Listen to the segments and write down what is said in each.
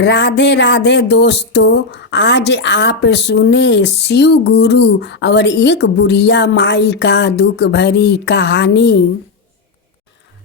राधे राधे दोस्तों, आज आप सुने शिव गुरु और एक बुढ़िया माई का दुख भरी कहानी।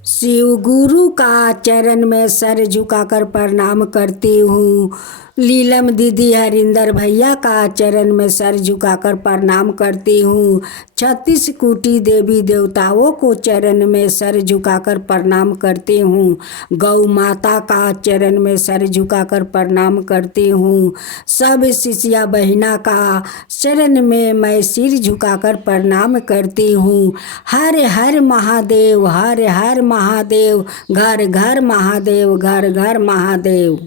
शिव गुरु का चरण में सर झुकाकर प्रणाम करती हूँ। लीलम दीदी हरिंदर भैया का चरण में सर झुकाकर प्रणाम करती हूँ। 36 कोटि देवी देवताओं को चरण में सर झुकाकर प्रणाम करती हूँ। गौ माता का चरण में सर झुकाकर प्रणाम करती हूँ। सब शिष्या बहिना का चरण में मैं सिर झुकाकर प्रणाम करती हूँ। हर हर महादेव, हर हर महादेव, घर घर महादेव, घर घर महादेव।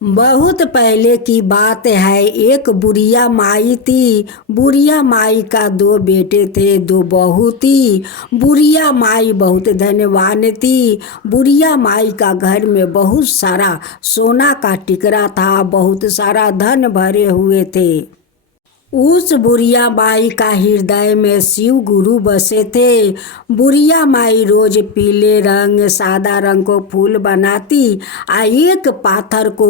बहुत पहले की बात है, एक बुढ़िया माई थी। बुढ़िया माई का 2 बेटे थे, 2 बहू थी। बुढ़िया माई बहुत धनवान थी। बुढ़िया माई का घर में बहुत सारा सोना का टिकरा था, बहुत सारा धन भरे हुए थे। उस बुढ़िया माई का हृदय में शिव गुरु बसे थे। बुढ़िया माई रोज पीले रंग, सादा रंग को फूल बनाती, एक पाथर को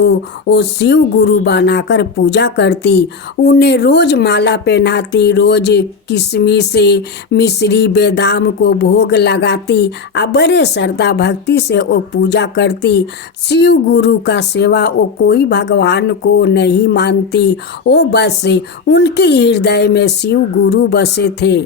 वो शिव गुरु बनाकर पूजा करती। उन्हें रोज माला पहनाती, रोज किशमिश से मिश्री बेदाम को भोग लगाती, बड़े श्रद्धा भक्ति से वो पूजा करती। शिव गुरु का सेवा वो कोई भगवान को नहीं मानती, वो बस उनके हृदय में शिव गुरु बसे थे।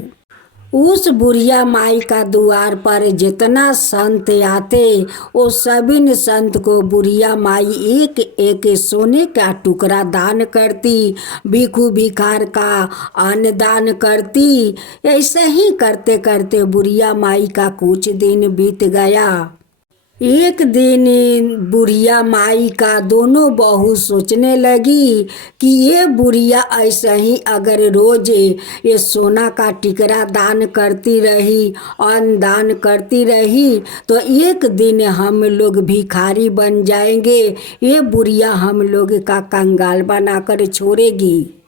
उस बुढ़िया माई का द्वार पर जितना संत आते, वो सभी संत को बुढ़िया माई एक एक सोने का टुकड़ा दान करती, भिखू भिखार का अन्न दान करती। ऐसे ही करते करते बुढ़िया माई का कुछ दिन बीत गया। एक दिन बुढ़िया माई का दोनों बहू सोचने लगी कि ये बुढ़िया ऐसा ही अगर रोज ये सोना का टिकरा दान करती रही, अन्न दान करती रही, तो एक दिन हम लोग भिखारी बन जाएंगे। ये बुढ़िया हम लोग का कंगाल बनाकर छोड़ेगी।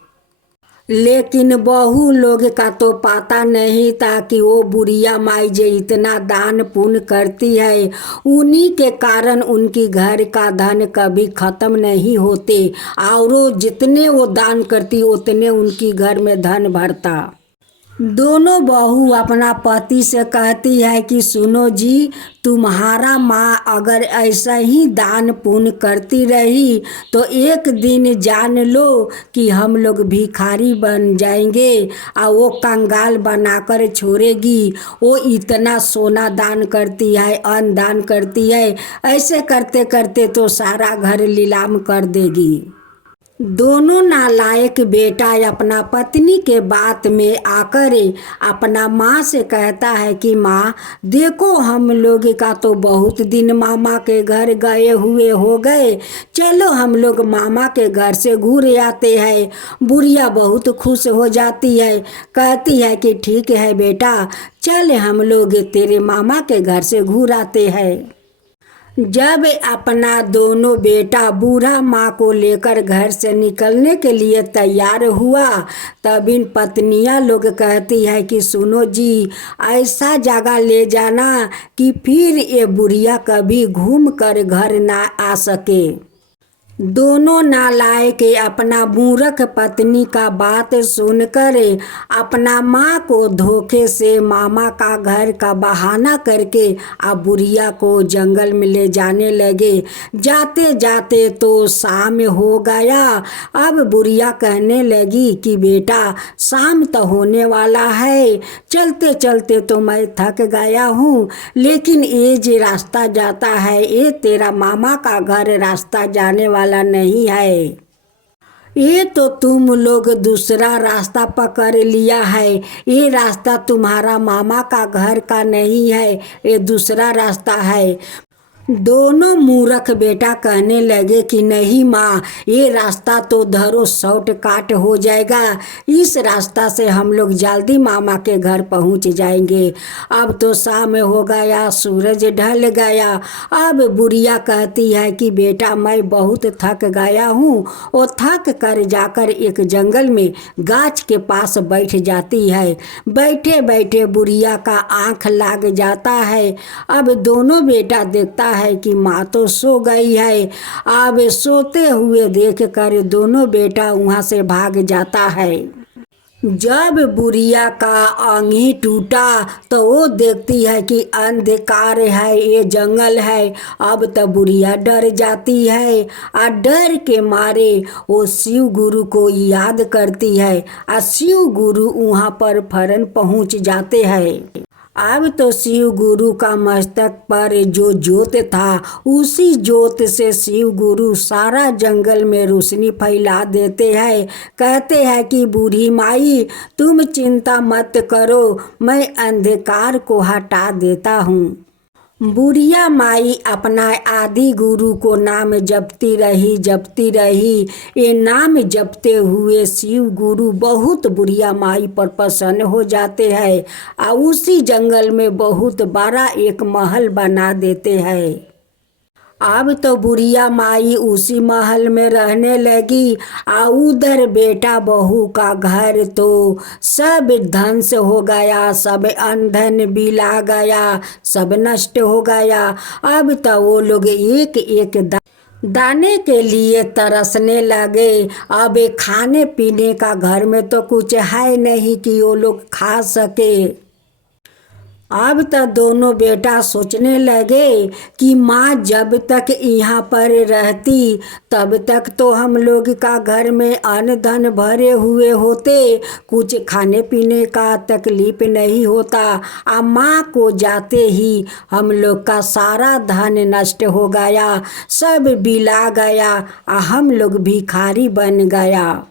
लेकिन बहू लोग का तो पता नहीं था कि वो बुढ़िया माई जो इतना दान पुण्य करती है, उन्हीं के कारण उनकी घर का धन कभी ख़त्म नहीं होते, और वो जितने वो दान करती उतने उनकी घर में धन भरता। दोनों बहू अपना पति से कहती है कि सुनो जी, तुम्हारा माँ अगर ऐसा ही दान पुण्य करती रही तो एक दिन जान लो कि हम लोग भिखारी बन जाएंगे और वो कंगाल बनाकर छोड़ेगी। वो इतना सोना दान करती है, अन्न दान करती है, ऐसे करते करते तो सारा घर नीलाम कर देगी। दोनों नालायक बेटा अपना पत्नी के बात में आकर अपना माँ से कहता है कि माँ देखो, हम लोग का तो बहुत दिन मामा के घर गए हुए हो गए, चलो हम लोग मामा के घर से घूर आते हैं। बुढ़िया बहुत खुश हो जाती है, कहती है कि ठीक है बेटा, चल हम लोग तेरे मामा के घर से घूर आते हैं। जब अपना दोनों बेटा बूढ़ा माँ को लेकर घर से निकलने के लिए तैयार हुआ, तब इन पत्नियाँ लोग कहती है कि सुनो जी, ऐसा जगह ले जाना कि फिर ये बुढ़िया कभी घूम कर घर ना आ सके। दोनों नालायक अपना मूर्ख पत्नी का बात सुनकर अपना माँ को धोखे से मामा का घर का बहाना करके अब बुढ़िया को जंगल में ले जाने लगे। जाते जाते तो शाम हो गया। अब बुढ़िया कहने लगी कि बेटा, शाम तो होने वाला है, चलते चलते तो मैं थक गया हूँ, लेकिन ये जो रास्ता जाता है ये तेरा मामा का घर रास्ता जाने वाला नहीं है। ये तो तुम लोग दूसरा रास्ता पकड़ लिया है, ये रास्ता तुम्हारा मामा का घर का नहीं है, ये दूसरा रास्ता है। दोनों मूर्ख बेटा कहने लगे कि नहीं माँ, ये रास्ता तो धरो शॉर्टकट हो जाएगा, इस रास्ता से हम लोग जल्दी मामा के घर पहुँच जाएंगे। अब तो शाम हो गया, सूरज ढल गया। अब बुढ़िया कहती है कि बेटा मैं बहुत थक गया हूँ। वो थक कर जाकर एक जंगल में गाछ के पास बैठ जाती है। बैठे बैठे बुढ़िया का आँख लग जाता है। अब दोनों बेटा देखता है कि माँ तो सो गई है। अब सोते हुए देख कर दोनों बेटा वहाँ से भाग जाता है। जब बुढ़िया का आंगी टूटा तो वो देखती है कि अंधकार है, ये जंगल है। अब तो बुढ़िया डर जाती है और डर के मारे वो शिव गुरु को याद करती है और शिव गुरु वहाँ पर फौरन पहुँच जाते हैं। अब तो शिव गुरु का मस्तक पर जो ज्योत था उसी ज्योत से शिव गुरु सारा जंगल में रोशनी फैला देते हैं। कहते हैं कि बूढ़ी माई तुम चिंता मत करो, मैं अंधकार को हटा देता हूँ। बुढ़िया माई अपना आदि गुरु को नाम जपती रही। ये नाम जपते हुए शिव गुरु बहुत बुढ़िया माई पर प्रसन्न हो जाते हैं और उसी जंगल में बहुत बड़ा एक महल बना देते हैं। अब तो बुढ़िया माई उसी महल में रहने लगी और उधर बेटा बहू का घर तो सब ध्वंस हो गया, सब अंधन बिला गया, सब नष्ट हो गया। अब तो वो लोग एक एक दाने के लिए तरसने लगे। अब खाने पीने का घर में तो कुछ है नहीं कि वो लोग खा सके। अब तो दोनों बेटा सोचने लगे कि माँ जब तक यहाँ पर रहती तब तक तो हम लोग का घर में अन्न धन भरे हुए होते, कुछ खाने पीने का तकलीफ नहीं होता। अब माँ को जाते ही हम लोग का सारा धन नष्ट हो गया, सब बिला गया और हम लोग भिखारी बन गया।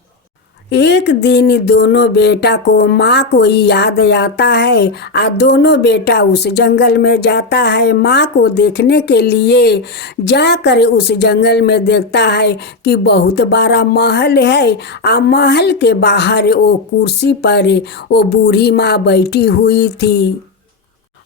एक दिन दोनों बेटा को माँ को याद आता है और दोनों बेटा उस जंगल में जाता है माँ को देखने के लिए। जाकर उस जंगल में देखता है कि बहुत बड़ा महल है और महल के बाहर वो कुर्सी पर वो बूढ़ी माँ बैठी हुई थी।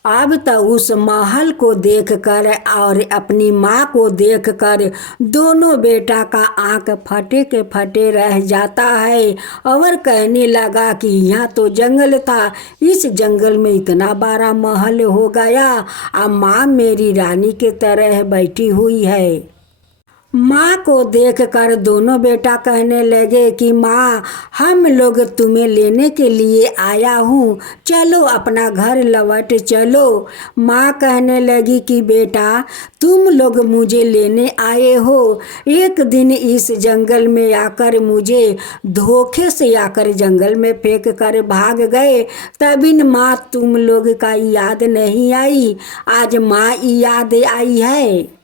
अब तो उस महल को देखकर और अपनी माँ को देखकर दोनों बेटा का आंख फटे के फटे रह जाता है और कहने लगा कि यहाँ तो जंगल था, इस जंगल में इतना बड़ा महल हो गया और माँ मेरी रानी के तरह बैठी हुई है। माँ को देखकर दोनों बेटा कहने लगे कि माँ हम लोग तुम्हें लेने के लिए आया हूँ, चलो अपना घर लौट चलो। माँ कहने लगी कि बेटा तुम लोग मुझे लेने आए हो, एक दिन इस जंगल में आकर मुझे धोखे से आकर जंगल में फेंक कर भाग गए, तभी माँ तुम लोग का याद नहीं आई, आज माँ याद आई है।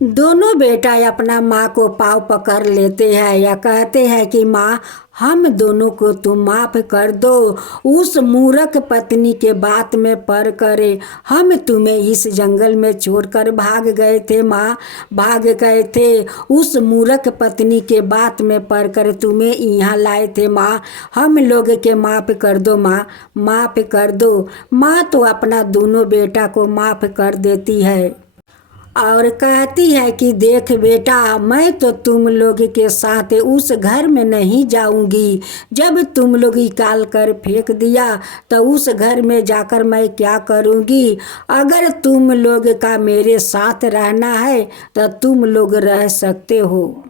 दोनों बेटा अपना माँ को पाँव पकड़ लेते हैं या कहते हैं कि माँ हम दोनों को तुम माफ़ कर दो, उस मूर्ख पत्नी के बात में पड़ करे हम तुम्हें इस जंगल में छोड़कर भाग गए थे। माँ भाग गए थे, उस मूर्ख पत्नी के बात में पड़ कर तुम्हें यहाँ लाए थे। माँ हम लोग के माफ़ कर दो, माँ माफ़ कर दो। माँ तो अपना दोनों बेटा को माफ़ कर देती है और कहती है कि देख बेटा मैं तो तुम लोग के साथ उस घर में नहीं जाऊंगी, जब तुम लोग निकाल कर फेंक दिया तो उस घर में जाकर मैं क्या करूंगी। अगर तुम लोग का मेरे साथ रहना है तो तुम लोग रह सकते हो,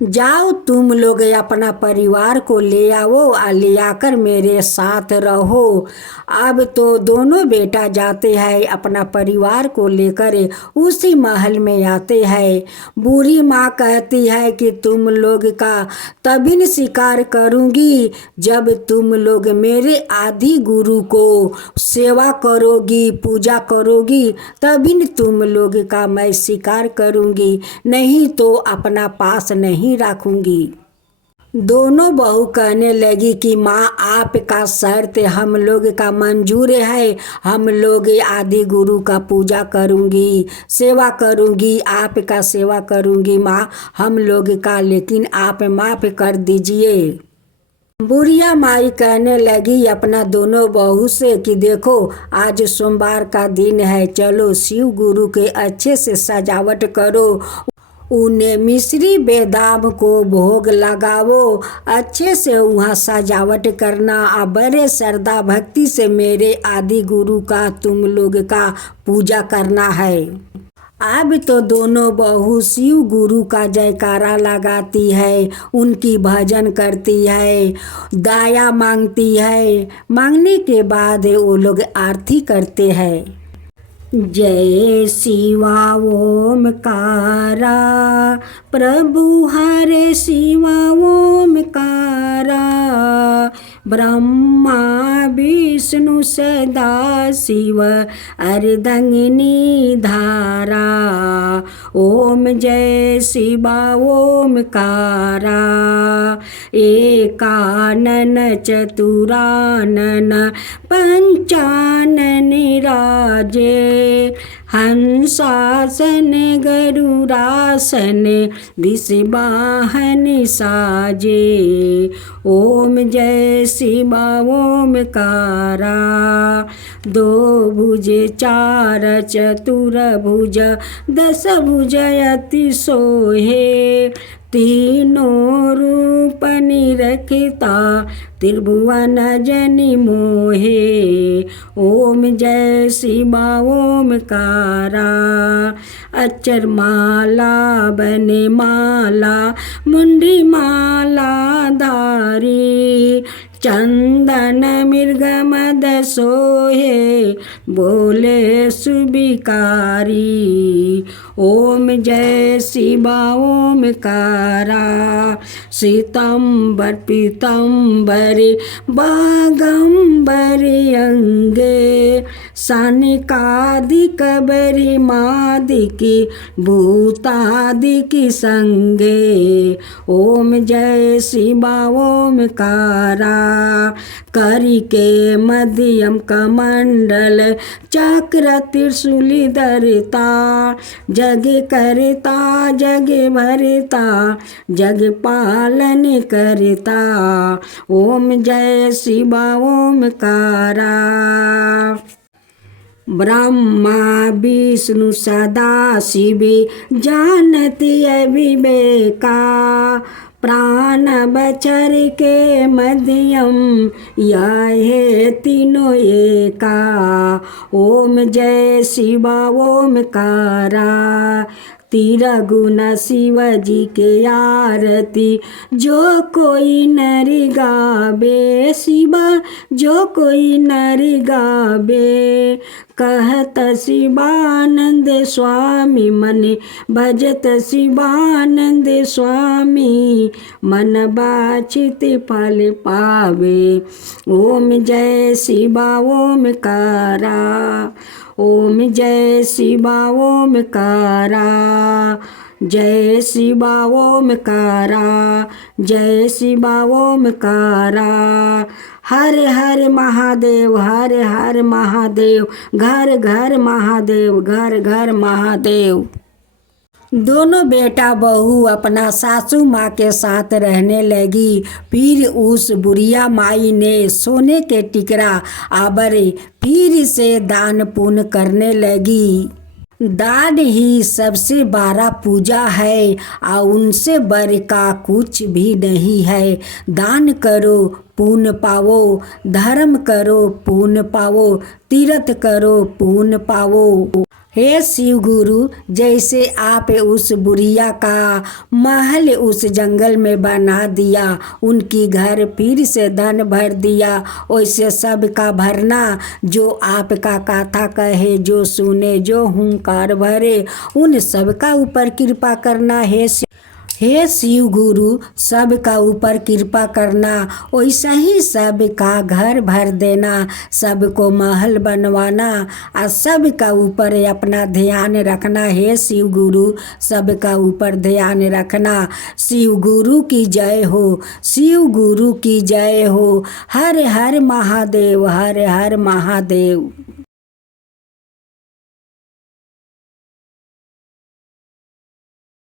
जाओ तुम लोग अपना परिवार को ले आओ और ले आकर मेरे साथ रहो। अब तो दोनों बेटा जाते हैं अपना परिवार को लेकर उसी महल में आते हैं। बूढ़ी माँ कहती है कि तुम लोग का तभी न स्वीकार करूँगी जब तुम लोग मेरे आदि गुरु को सेवा करोगी, पूजा करोगी, तभी न तुम लोग का मैं स्वीकार करूँगी, नहीं तो अपना पास नहीं रखूंगी। दोनों बहू कहने लगी कि माँ आपका शर्त हम लोग का मंजूर है, हम लोग आदि गुरु का पूजा करूंगी, सेवा करूंगी, आपका सेवा करूंगी माँ हम लोग का, लेकिन आप माफ़ कर दीजिए। बुढ़िया माई कहने लगी अपना दोनों बहू से कि देखो आज सोमवार का दिन है, चलो शिव गुरु के अच्छे से सजावट करो, उन्हें मिश्री बेदाम को भोग लगाओ, अच्छे से वहाँ सजावट करना और बड़े श्रद्धा भक्ति से मेरे आदि गुरु का तुम लोग का पूजा करना है। अब तो दोनों बहू शिव गुरु का जयकारा लगाती है, उनकी भजन करती है, दाया मांगती है। मांगने के बाद वो लोग आरती करते हैं। जय शिवा ओमकारा, प्रभु हरे शिवा ओमकारा, ब्रह्मा विष्णु सदा शिव अर्धंगिनी धारा। ओम जय शिवा ओमकारा, एकानन चतुरानन पंचानन राजे, हंसासन गरुड़ासन विषवाहन साजे। ओम जय शिवा ओमकारा, दो भुज चार चतुर भुज दस भुज अति सोहे, तीनों रूप निरखता त्रिभुवन जनि मोहे। ओम जय शिवा ओमकारा, अक्षर माला बने माला मुंडी माला धारी, चंदन मृग मद सोहे बोले सुबिकारी। ओम जय शिवा ओमकारा, सीतंबर पीतंबर बागंबर अंगे, सनिकादिक बरी मादिकी भूतादिकी संगे। ओम जय शिवा ओमकारा, करी के मध्यम कमंडल चक्र त्रिशूली धरता, जग करता जग भरता जग पालन करता। ओम जय शिवा ओमकारा, ब्रह्मा विष्णु सदा शिव जानती अविवेका, प्राण बचर के मध्यम यह तीनों एका। ओम जय शिवा ओमकारा, तिरगुण शिव जी के आरती जो कोई नर गावे, शिवा जो कोई नर गावे, कहत शिवानंद स्वामी मन भजत शिवानंद स्वामी, मन बाछित फल पावे। ओम जय शिवा ओमकारा, ओम जय शिवा ओमकारा, जय शिवा ओमकारा, जय शिवा ओमकारा। हर हर महादेव, हर हर महादेव, घर घर महादेव, घर घर महादेव। दोनों बेटा बहू अपना सासू माँ के साथ रहने लगी। फिर उस बुढ़िया माई ने सोने के टिकरा आबरे फिर से दान पुण्य करने लगी। दान ही सबसे बड़ा पूजा है और उनसे बढ़ का कुछ भी नहीं है। दान करो पुण्य पावो, धर्म करो पुण्य पावो, तीर्थ करो पुण्य पावो। हे शिव गुरु, जैसे आप उस बुढ़िया का महल उस जंगल में बना दिया, उनकी घर फिर से धन भर दिया, वैसे सब का भरना। जो आपका कथा कहे, जो सुने, जो हुंकार भरे, उन सब का ऊपर कृपा करना। हे शिव गुरु, सब का ऊपर कृपा करना, वैसा ही सब का घर भर देना, सबको महल बनवाना और सब का ऊपर अपना ध्यान रखना। हे शिव गुरु, सब का ऊपर ध्यान रखना। शिव गुरु की जय हो, शिव गुरु की जय हो। हर हर महादेव, हर हर महादेव।